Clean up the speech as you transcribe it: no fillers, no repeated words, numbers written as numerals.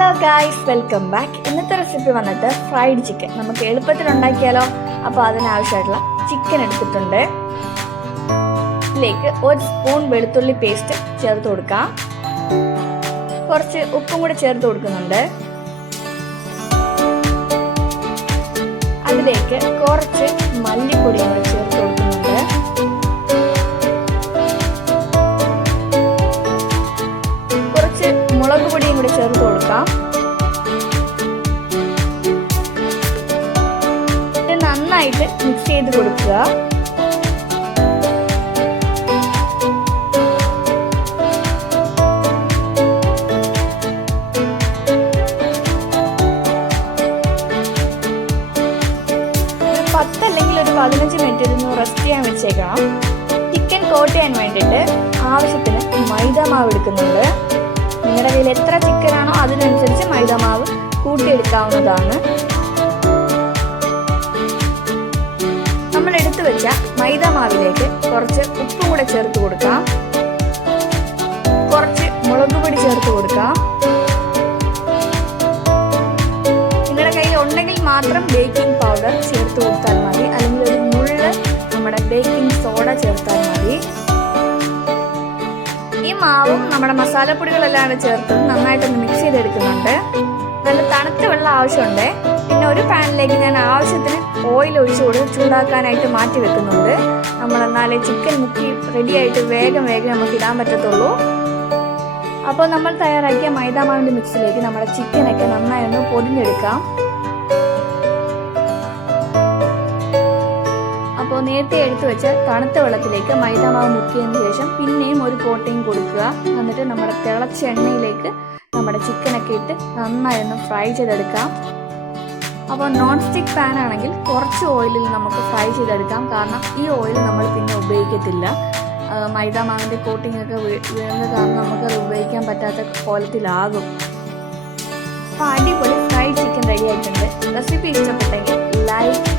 Hello guys, welcome back. ഇന്നത്തെ recipe വന്നിട്ട് fried chicken. നമുക്ക് എളുപ്പത്തിൽ ഉണ്ടാക്കിയാലോ? അപ്പോൾ അതിനാവശ്യമായിട്ടുള്ള ചിക്കൻ എടുത്തിട്ടുണ്ട്. ഇതിലേക്ക് 1 സ്പൂൺ വെളുത്തുള്ളി പേസ്റ്റ് ചേർത്ത് കൊടുക്കാം. കുറച്ച് ഉപ്പും കൂടെ ചേർത്ത് കൊടുക്കുന്നുണ്ട്. അതിലേക്ക് കുറച്ച് മല്ലിപ്പൊടിയും കൂടെ ചേർത്ത് കൊടുക്കുന്നുണ്ട്. കുറച്ച് മുളക് പൊടിയും കൂടി ചേർത്ത് കൊടുക്കാം. ഇത് നന്നായിട്ട് മിക്സ് ചെയ്ത് കൊടുക്കുക. അല്ലെങ്കിൽ ഒരു 15 മിനിറ്റ് ഇതൊന്ന് റെസ്റ്റ് ചെയ്യാൻ വെച്ചേക്കണം. ചിക്കൻ കോട്ട് ചെയ്യാൻ വേണ്ടിയിട്ട് ആവശ്യത്തിന് മൈദാമാവ് എടുക്കുന്നുണ്ട്. നിങ്ങളുടെ കയ്യിൽ എത്ര ചിക്കനാണോ അതിനനുസരിച്ച് മൈദാമാവ് കൂട്ടിയെടുക്കാവുന്നതാണ്. നമ്മൾ എടുത്തു വെച്ച മൈദാമാവിലേക്ക് കുറച്ച് ഉപ്പും കൂടെ ചേർത്ത് കൊടുക്കാം. കുറച്ച് മുളക് പൊടി ചേർത്ത് കൊടുക്കാം. നിങ്ങളുടെ കയ്യിൽ ഉണ്ടെങ്കിൽ മാത്രം ബേക്കിംഗ് പൗഡർ ചേർത്ത് കൊടുത്താൽ മതി, അല്ലെങ്കിൽ ഒരു നുള്ള് നമ്മുടെ ബേക്കിംഗ് സോഡ ചേർത്താൽ മതി. ഈ മാവും നമ്മുടെ മസാലപ്പൊടികളെല്ലാം ചേർത്ത് നന്നായിട്ടൊന്ന് മിക്സ് ചെയ്തെടുക്കുന്നുണ്ട്. നല്ല തണുത്ത വെള്ളം ആവശ്യമുണ്ട്. പിന്നെ ഒരു പാനിലേക്ക് ഞാൻ ആവശ്യത്തിന് ഓയിൽ ഒഴിച്ചു കൊടുത്ത് ചൂടാക്കാനായിട്ട് മാറ്റി വെക്കുന്നുണ്ട്. നമ്മൾ എന്നാലേ ചിക്കൻ മുക്കി റെഡിയായിട്ട് വേഗം നമുക്ക് ഇടാൻ പറ്റത്തുള്ളൂ. അപ്പോൾ നമ്മൾ തയ്യാറാക്കിയ മൈദാമാവിൻ്റെ മിക്സിലേക്ക് നമ്മുടെ ചിക്കനൊക്കെ നന്നായി ഒന്ന് പൊതിഞ്ഞെടുക്കാം. അപ്പോൾ നേരത്തെ എടുത്തു വെച്ച തണുത്ത വെള്ളത്തിലേക്ക് മൈദാമാവ് മുക്കിയതിന് ശേഷം പിന്നെയും ഒരു കോട്ടിങ് കൊടുക്കുക. എന്നിട്ട് നമ്മുടെ തിളച്ച എണ്ണയിലേക്ക് നമ്മുടെ ചിക്കനൊക്കെ ഇട്ട് നന്നായി ഒന്ന് ഫ്രൈ ചെയ്തെടുക്കാം. അപ്പോൾ നോൺ സ്റ്റിക്ക് പാൻ ആണെങ്കിൽ കുറച്ച് ഓയിലിൽ നമുക്ക് ഫ്രൈ ചെയ്തെടുക്കാം. കാരണം ഈ ഓയിൽ നമ്മൾ പിന്നെ ഉപയോഗിക്കത്തില്ല. മൈദാമാവിൻ്റെ കോട്ടിംഗ് ഒക്കെ വീഴുന്ന കാരണം നമുക്കത് ഉപയോഗിക്കാൻ പറ്റാത്ത കോലത്തിലാകും. അപ്പോൾ അടിപൊളി ഫ്രൈഡ് ചിക്കൻ റെഡി ആയിട്ടുണ്ട്. റെസിപ്പി ഇഷ്ടപ്പെട്ടെങ്കിൽ ലൈക്ക്